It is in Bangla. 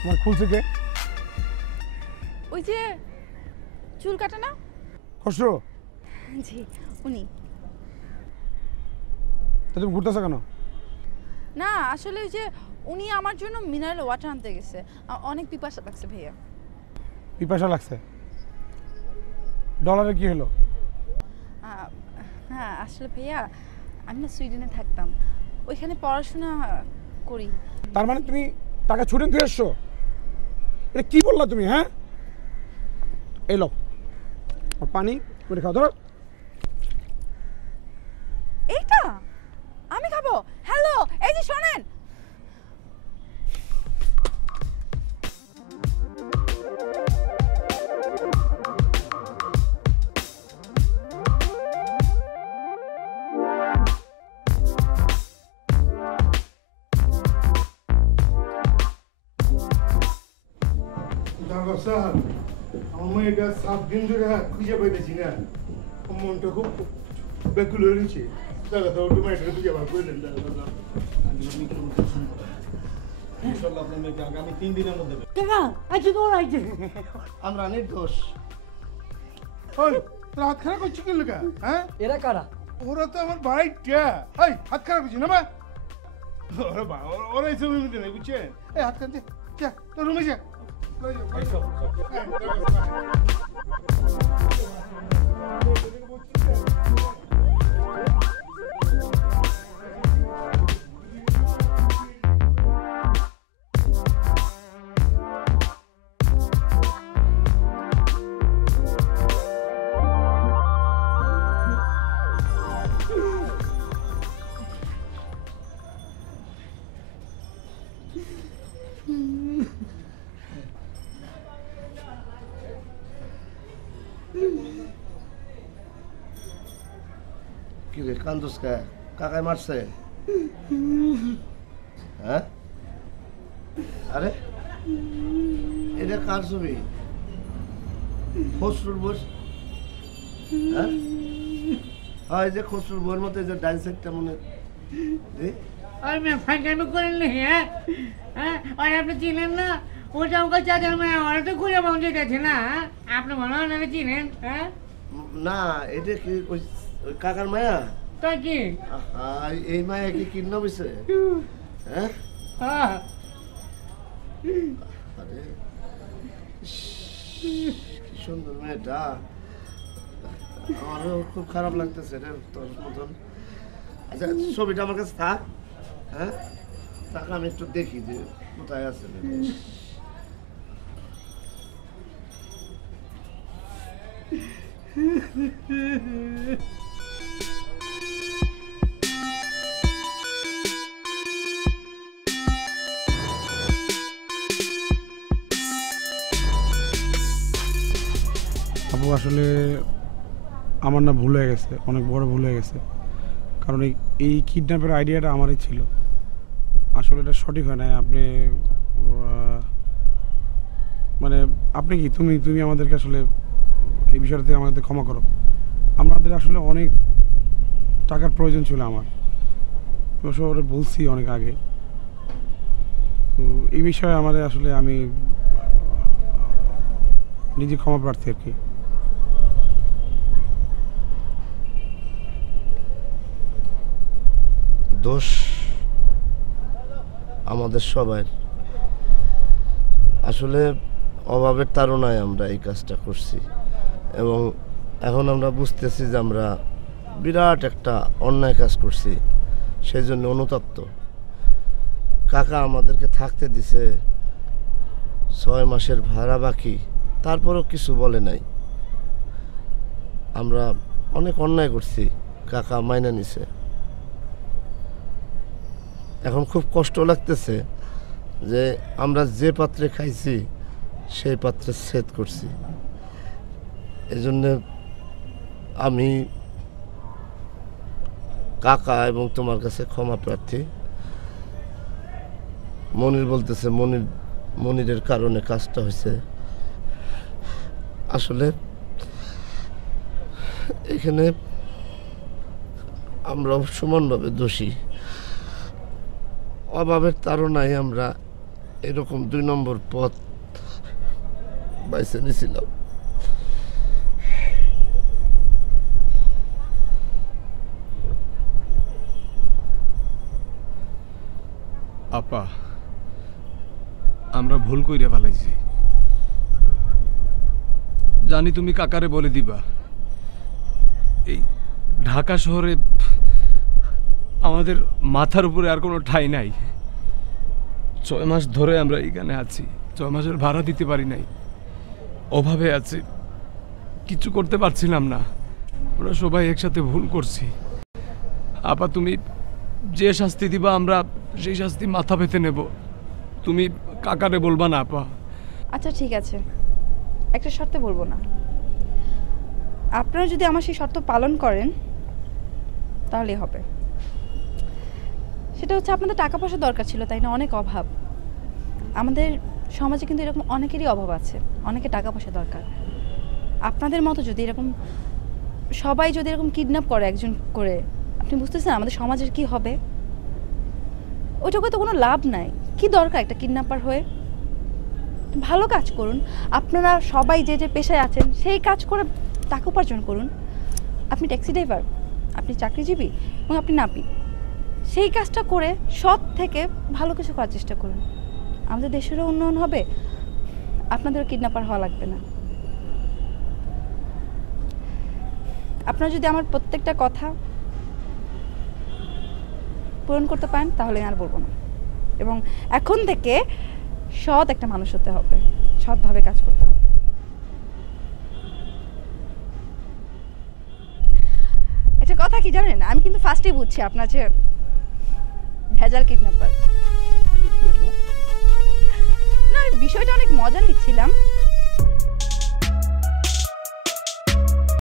তোমার খুলছে কে? ওই যে চুল কাটে না? খসরু? জি উনি। তা তুমি ঘুরতেছো কেন? না আসলে ওই যে উনি আমার জন্য মিনারেল ওয়াটার আনতে গেছে, অনেক পিপাসা লাগছে ভাইয়া। পিপাসা লাগছে? ডলারে কি হলো? হ্যাঁ আসলে ভাইয়া আমি না সুইডেনে থাকতাম, ওইখানে পড়াশোনা করি। তার মানে তুমি টাকা ছুটে দিয়ে এসছো? এটা কি বললা তুমি? হ্যাঁ এলো পানি করে খাও, ধরো। এইটা আমি খাবো? হ্যালো এই যে শোনেন, স্যার আমার এটা 7 দিন ধরে খুঁজে পাইতেছি না, মনটা খুব ব্যাকুল হয়ে রয়েছে। দাদা তো ওটু মাইটা খুঁজে বার করলেন দাদা। আগামী 3 দিনের মধ্যে আমরা নির্দোষ। ওই তোর হাত খারাপ করছি কি লোকা? হ্যাঁ এরা কারা? ওরা তো আমার ভাইটা। এই হাত খারাপ করছি না বা ওরা এই ছবির মধ্যে নেই, বুঝছেন? এই হাত খারাপ যা তোর রুমে যা। কি রে কান্দুস কা? কাকায় মারছে? হ্যাঁ? আরে এটা কার ছবি? খসরুর বই? হ্যাঁ এই যে খসরুর বইয়ের মধ্যে যে ডাইন সাইডটা মনে আমি ফাঁকামি করেন না। হ্যাঁ হ্যাঁ আর আপনি চিনেন না? ওটা আমাকে চাচার মায়া, ওরা তো খুঁজে পাওয়া যেতেছে না। আপনি মনে হয় না চিনেন? হ্যাঁ না, এটা কি ওই কাকার মায়া? তাই কি? এই মায়া কি কিন্ন বইছে? হ্যাঁ আরে কি সুন্দর মেয়েটা, আমারও খুব খারাপ লাগতেছে রে তোর মতন। আচ্ছা ছবিটা আমার কাছে থাক, হ্যাঁ তাকে আমি একটু দেখি যে কোথায় আছে। আপু আসলে আমার না ভুল হয়ে গেছে, অনেক বড় ভুল হয়ে গেছে। কারণ এই কিডন্যাপের আইডিয়াটা আমারই ছিল, আসলে এটা সঠিক হয় না। আপনি মানে আপনি কি তুমি আমাদেরকে আসলে এই বিষয়টাতে আমাদের ক্ষমা করো। আমাদের আসলে অনেক টাকার প্রয়োজন ছিল আমার, অবশ্য ওরা বলছি অনেক আগে। তো এই বিষয়ে আমাদের আসলে আমি নিজে ক্ষমা প্রার্থী আর কি। দোষ আমাদের সবাই, আসলে অভাবের তাড়নায় আমরা এই কাজটা করছি এবং এখন আমরা বুঝতেছি যে আমরা বিরাট একটা অন্যায় কাজ করছি, সেই জন্য অনুতপ্ত। কাকা আমাদেরকে থাকতে দিছে, 6 মাসের ভাড়া বাকি, তারপরও কিছু বলে নাই। আমরা অনেক অন্যায় করছি, কাকা মাইনা নিছে। এখন খুব কষ্ট লাগতেছে যে আমরা যে পাত্রে খাইছি সেই পাত্রে ছেদ করছি। এজন্য আমি কাকা এবং তোমার কাছে ক্ষমা প্রার্থী। মনির বলতেছে মনিরের কারণে কাজটা হয়েছে। আসলে এখানে আমরা সমানভাবে দোষী। অভাবের তাড়নায় আমরা এরকম 2 নম্বর পথ বাইছে নিয়েছিলাম। আপা আমরা ভুল কইরা ফেলাইছি, জানি তুমি কাকারে বলে দিবা। এই ঢাকা শহরে আমাদের মাথার উপরে আর কোনো ঠাঁই নাই। 6 মাস ধরে আমরা এখানে আছি, 6 মাসের ভাড়া দিতে পারি নাই, অভাবে আছি, কিছু করতে পারছিলাম না। আমরা সবাই একসাথে ভুল করছি। আপা তুমি যে শাস্তি দিবা আমরা সেই শাস্তি মাথা পেতে নেব। তুমি কাকারে বলবা না আপা। আচ্ছা ঠিক আছে, একটা শর্তে বলবো না। আপনারা যদি আমার সেই শর্ত পালন করেন তাহলেই হবে। সেটা হচ্ছে আপনাদের টাকা পয়সা দরকার ছিল, তাই না? অনেক অভাব আমাদের সমাজে, কিন্তু এরকম অনেকেরই অভাব আছে, অনেকে টাকা পয়সা দরকার। আপনাদের মতো যদি এরকম সবাই যদি এরকম কিডন্যাপ করে একজন করে, আপনি বুঝতেছেন আমাদের সমাজের কি হবে? ওইটাকে তো কোনো লাভ নাই। কি দরকার একটা কিডন্যাপার হয়ে? ভালো কাজ করুন। আপনারা সবাই যে যে পেশায় আছেন সেই কাজ করে টাকা উপার্জন করুন। আপনি ট্যাক্সি ড্রাইভার, আপনি চাকরিজীবী এবং আপনি নাপিত, সেই কাজটা করে সৎ থেকে ভালো কিছু করার চেষ্টা করুন। আমাদের দেশেরও উন্নয়ন হবে, আপনাদেরও কিডন্যাপার হওয়া লাগবে না। আপনারা যদি আমার প্রত্যেকটা কথা পূরণ করতে পারেন তাহলে আর বলবো না। এবং এখন থেকে সৎ একটা মানুষ হতে হবে, সৎভাবে কাজ করতে হবে। একটা কথা কি জানেন, আমি কিন্তু ফার্স্টেই বুঝছি আপনার যে ভেজাল কিডন্যাপার। না, আমি বিষয়টা অনেক মজা নিচ্ছিলাম।